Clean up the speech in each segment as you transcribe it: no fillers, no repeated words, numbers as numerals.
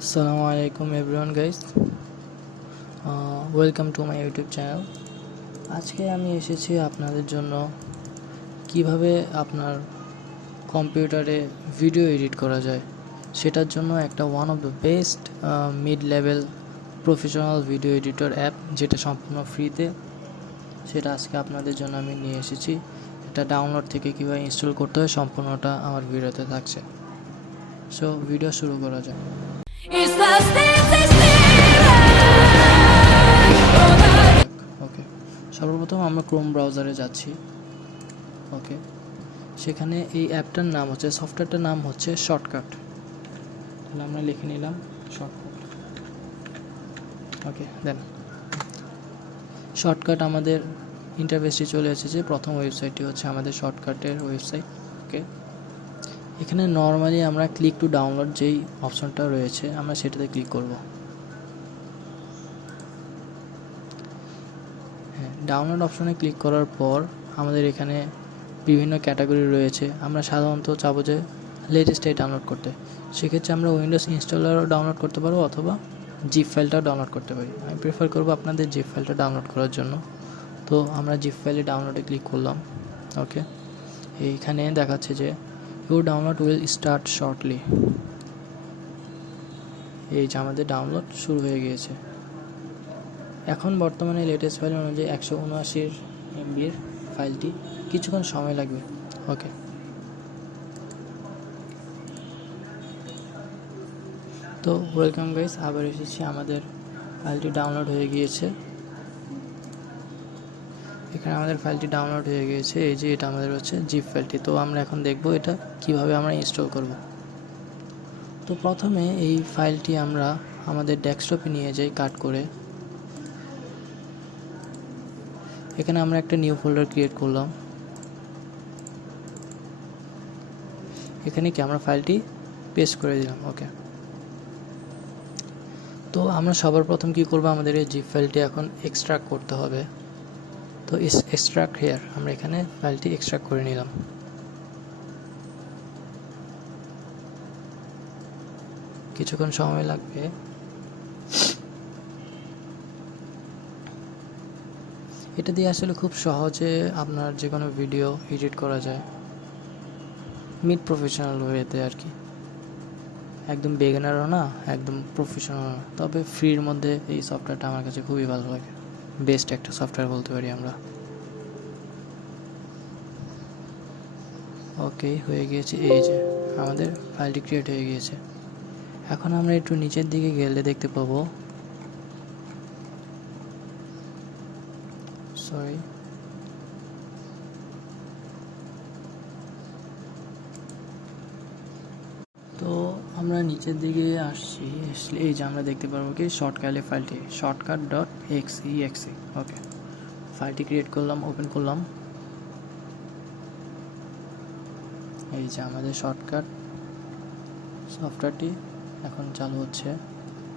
Assalamu alaikum everyone guys, welcome to my YouTube channel. আজকে আমি এসেছি আপনাদের জন্য কিভাবে আপনার কম্পিউটারে ভিডিও এডিট করা যায় সেটার জন্য একটা one of the best mid level professional video editor app যেটা সম্পূর্ণ ফ্রিতে, সেটা আজকে আপনাদের জন্য আমি নিয়ে এসেছি। এটা ডাউনলোড থেকে কীভাবে ইনস্টল করতে হয় সম্পূর্ণটা আমার ভিডিওতে থাকছে। সো ভিডিও শুরু করা যায়। ওকে, সর্বপ্রথম আমরা ক্রোম ব্রাউজারে যাচ্ছি। ওকে, সেখানে এই অ্যাপটার নাম হচ্ছে, সফটওয়্যারটার নাম হচ্ছে শর্টকাট। তাহলে আমরা লিখে নিলাম শর্টকাট। ওকে, দেন শর্টকাট আমাদের ইন্টারফেসটি চলে এসেছে। প্রথম ওয়েবসাইটটি হচ্ছে আমাদের শর্টকাটের ওয়েবসাইট। ওকে, এখানে নর্মালি আমরা ক্লিক টু ডাউনলোড যেই অপশনটা রয়েছে আমরা সেটাতে ক্লিক করব। হ্যাঁ, ডাউনলোড অপশনে ক্লিক করার পর আমাদের এখানে বিভিন্ন ক্যাটাগরি রয়েছে। আমরা সাধারণত চাবো যে লেটেস্টটাই ডাউনলোড করতে, সেক্ষেত্রে আমরা উইন্ডোজ ইনস্টলারও ডাউনলোড করতে পারবো অথবা জিপ ফাইলটাও ডাউনলোড করতে পারি। আমি প্রেফার করবো আপনাদের জিপ ফাইলটা ডাউনলোড করার জন্য। তো আমরা জিপ ফাইলে ডাউনলোডে ক্লিক করলাম। ওকে, এইখানে দেখাচ্ছে যে your download will start shortly. এই যে আমাদের ডাউনলোড শুরু হয়ে গিয়েছে। এখন বর্তমানে লেটেস্ট ফাইল অনুযায়ী 179 MBর ফাইলটি কিছুক্ষণ সময় লাগবে। ওকে, তো ওয়েলকাম গাইস, আবার এসেছি। আমাদের ফাইলটি ডাউনলোড হয়ে গিয়েছে। এখানে আমাদের ফাইলটি ডাউনলোড হয়ে গিয়েছে। এই যে এটা আমাদের হচ্ছে জিপ ফাইলটি। তো আমরা এখন দেখব এটা কিভাবে আমরা ইনস্টল করব। তো প্রথমে এই ফাইলটি আমরা আমাদের ডেস্কটপে নিয়ে যাই কাট করে। এখানে আমরা একটা নিউ ফোল্ডার ক্রিয়েট করলাম। এখানে কি আমরা ফাইলটি পেস্ট করে দিলাম। ওকে, তো আমরা সবার প্রথম কি করব, আমাদের এই জিপ ফাইলটি এখন এক্সট্রাক্ট করতে হবে। তো এক্সট্রাক্ট হেয়ার, আমরা এখানে ফাইলটি এক্সট্রাক্ট করে নিলাম। কিছুক্ষণ সময় লাগবে। এটা দিয়ে আসলে খুব সহজে আপনার যে কোনো ভিডিও এডিট করা যায় মিড প্রফেশনাল ওয়েতে আর কি। একদম বেগিনারও না, একদম প্রফেশনাল না, তবে ফ্রির মধ্যে এই সফটওয়্যারটা আমার কাছে খুবই ভালো লাগে। বেস্ট একটা সফটওয়্যার বলতে পারি আমরা। ওকে, হয়ে গিয়েছে। এই যে আমাদের ফাইলটি ক্রিয়েট হয়ে গিয়েছে। এখন আমরা একটু নিচের দিকে গেলে দেখতে পাবো, সরি, তো আমরা নিচের দিকে আসছি। এই যে আমরা দেখতে পারবো কি শর্টকাটে ফাইলটি shortcut.exe। ওকে, ফাইলটি ক্রিয়েট করলাম, ওপেন করলাম। এই যে আমাদের শর্টকাট সফটওয়্যারটি এখন চালু হচ্ছে।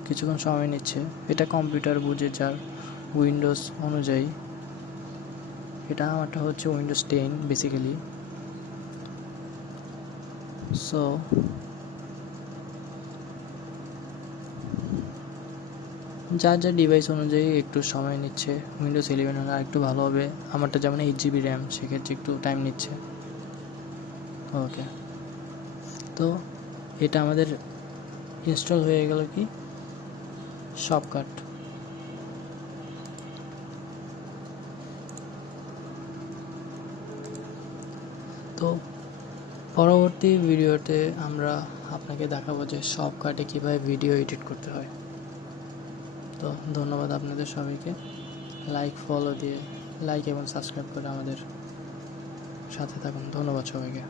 কিছুক্ষণ সময় নিচ্ছে। এটা কম্পিউটার বুঝে যার উইন্ডোজ অনুযায়ী। এটা আমারটা হচ্ছে উইন্ডোজ 10 বেসিক্যালি। সো যার যার ডিভাইস অনুযায়ী একটু সময় নিচ্ছে। উইন্ডোজ 11 হলে আরেকটু ভালো হবে। আমারটা যেমন 8GB র্যাম, সেক্ষেত্রে একটু টাইম নিচ্ছে। ওকে, তো এটা আমাদের ইনস্টল হয়ে গেল কি শর্টকাট। তো পরবর্তী ভিডিওতে আমরা আপনাকে দেখাবো যে শর্টকাটে কীভাবে ভিডিও এডিট করতে হয়। তো ধন্যবাদ আপনাদের সবাইকে। লাইক এবং সাবস্ক্রাইব করে আমাদের সাথে থাকুন। ধন্যবাদ সবাইকে।